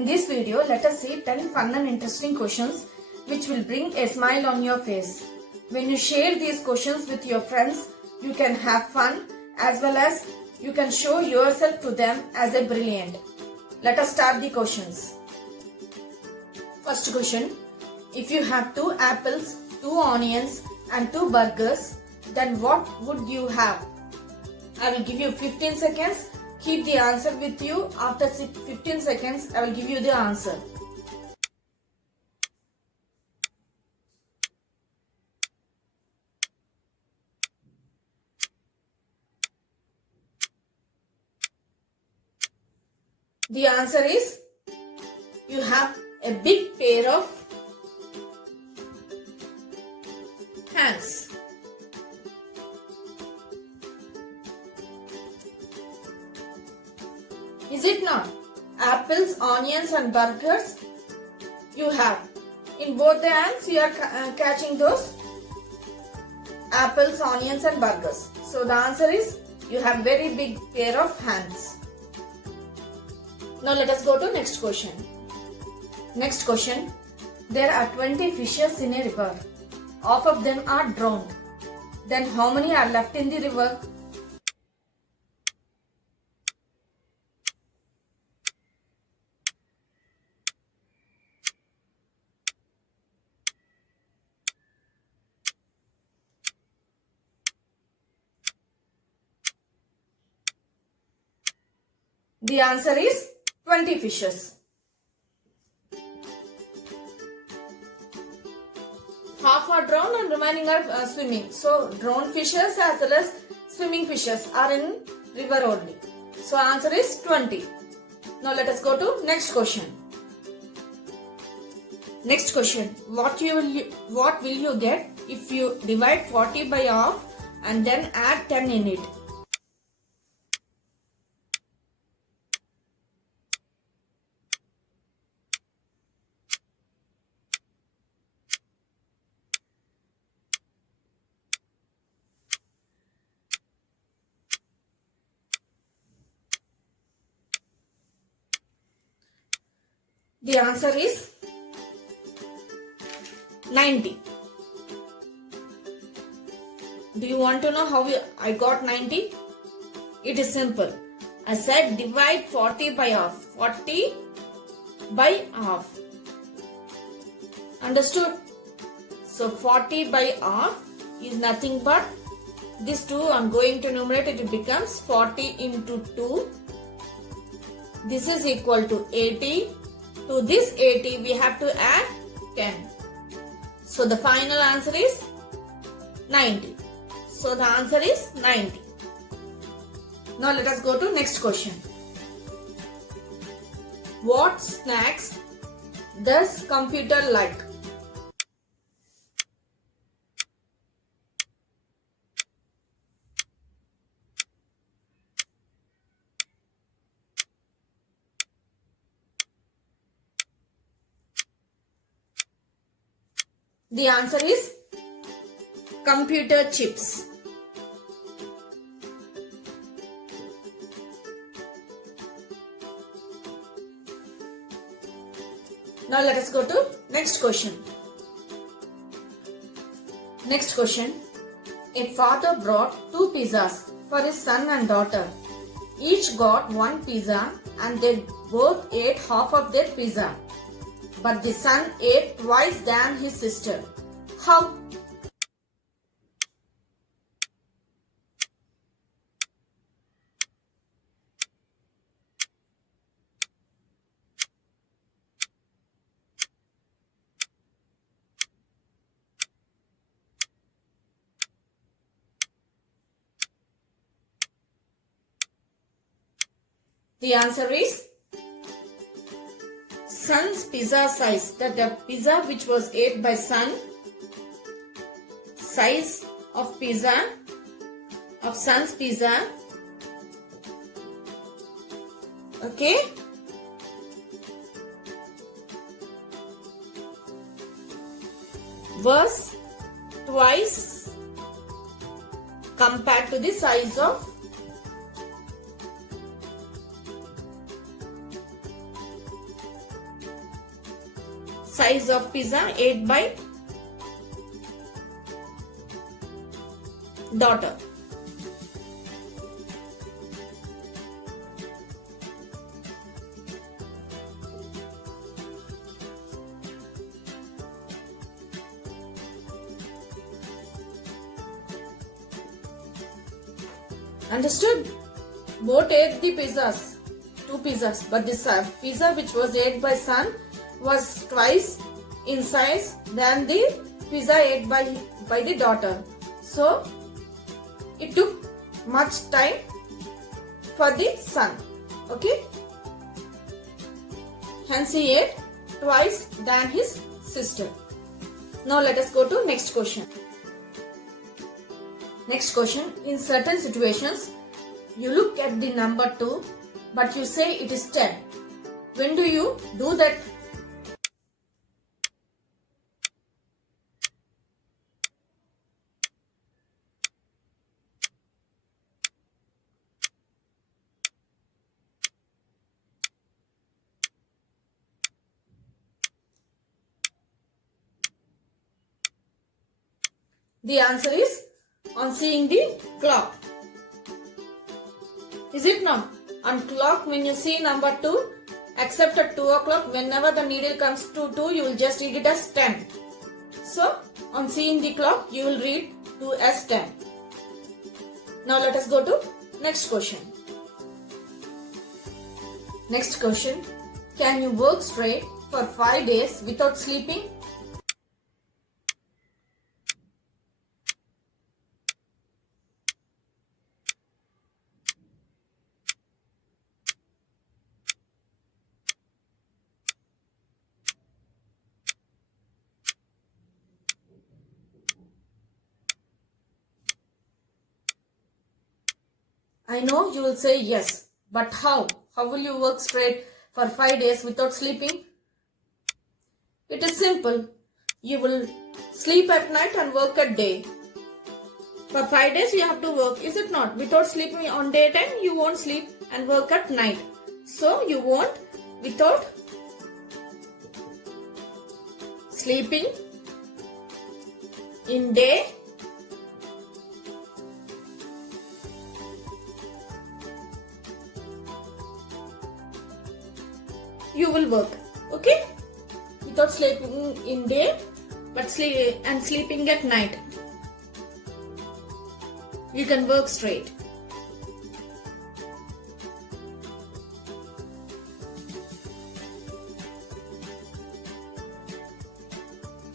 In this video, let us see 10 fun and interesting questions which will bring a smile on your face. When you share these questions with your friends, you can have fun as well as you can show yourself to them as a brilliant. Let us start the questions. First question. If you have 2 apples, 2 onions and 2 burgers, then what would you have? I will give you 15 seconds. Keep the answer with you. After 15 seconds, I will give you the answer. The answer is you have a big pair of hands. Is it not? Apples, onions and burgers you have. In both the hands you are catching those apples, onions and burgers. So the answer is you have very big pair of hands. Now let us go to next question. Next question. There are 20 fishes in a river. Half of them are drowned. Then how many are left in the river? The answer is 20 fishes. Half are drowned and remaining are swimming. So drowned fishes as well as swimming fishes are in river only. So answer is 20. Now let us go to next question. Next question. What will you get if you divide 40 by half and then add 10 in it? The answer is 90. Do you want to know how I got 90? It is simple. I said divide 40 by half. 40 by half. Understood? So 40 by half is nothing but this 2 I am going to numerator. It becomes 40 into 2. This is equal to 80. To this 80 we have to add 10. So the final answer is 90. So the answer is 90. Now let us go to next question. What snacks does computer like? The answer is computer chips. Now let us go to next question. Next question. A father brought 2 pizzas for his son and daughter. Each got 1 pizza and they both ate half of their pizza. But the son ate twice than his sister. How? The answer is son's pizza size. That the pizza which was ate by son, size of pizza of son's pizza, okay, was twice compared to the size of size of pizza ate by daughter? Understood? Both ate the pizzas, 2 pizzas, but this pizza which was ate by son was twice in size than the pizza ate by the daughter. So it took much time for the son. Okay? Hence he ate twice than his sister. Now let us go to next question. Next question. In certain situations, you look at the number 2 but you say it is 10. When do you do that? The answer is on seeing the clock. Is it not? On clock, when you see number 2, except at 2 o'clock, whenever the needle comes to 2, you will just read it as 10. So, on seeing the clock, you will read 2 as 10. Now let us go to next question. Next question. Can you work straight for 5 days without sleeping? I know you will say yes, but how? How will you work straight for 5 days without sleeping? It is simple. You will sleep at night and work at day. For 5 days you have to work, is it not? Without sleeping on daytime, you won't sleep and work at night. So you won't without sleeping in day you will work, okay? Without sleeping in day but sleeping at night. You can work straight.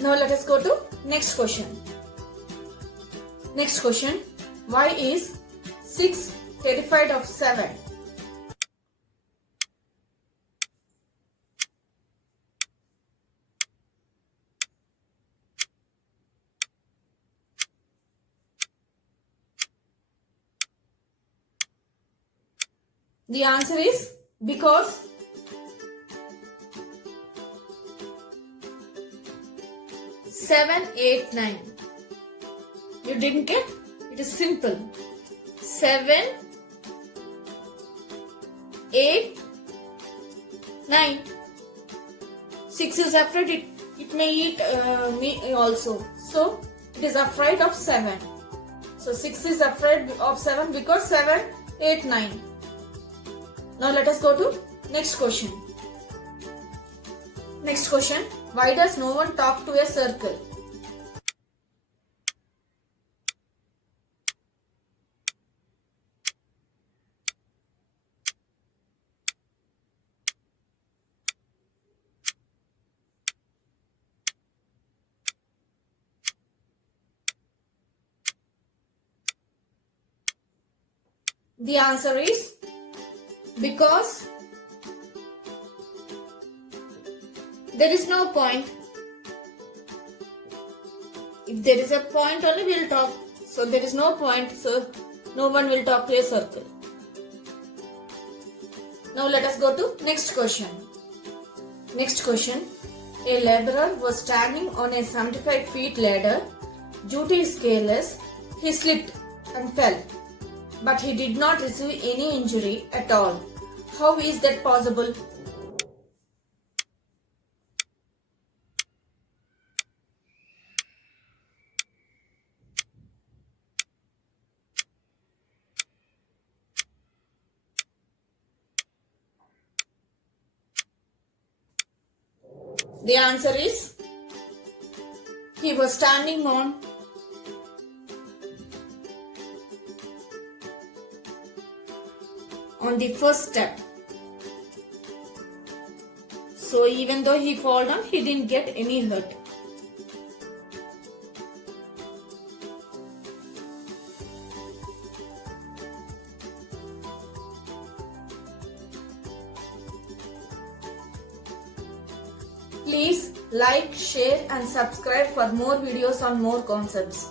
Now let us go to next question. Next question. Why is 6 terrified of 7? The answer is because seven, 8, 9. You didn't get? It is simple. 7, 8, 9. 6 is afraid it may eat me also. So it is afraid of 7. So 6 is afraid of 7 because 7, 8, 9. Now let us go to next question. Next question. Why does no one talk to a circle? The answer is because there is no point. If there is a point only we will talk. So there is no point. So no one will talk to a circle. Now let us go to next question. Next question. A laborer was standing on a 75 feet ladder. Due to his carelessness, he slipped and fell. But he did not receive any injury at all. How is that possible? The answer is he was standing on the first step. So even though he fell down, he didn't get any hurt. Please like, share and subscribe for more videos on more concepts.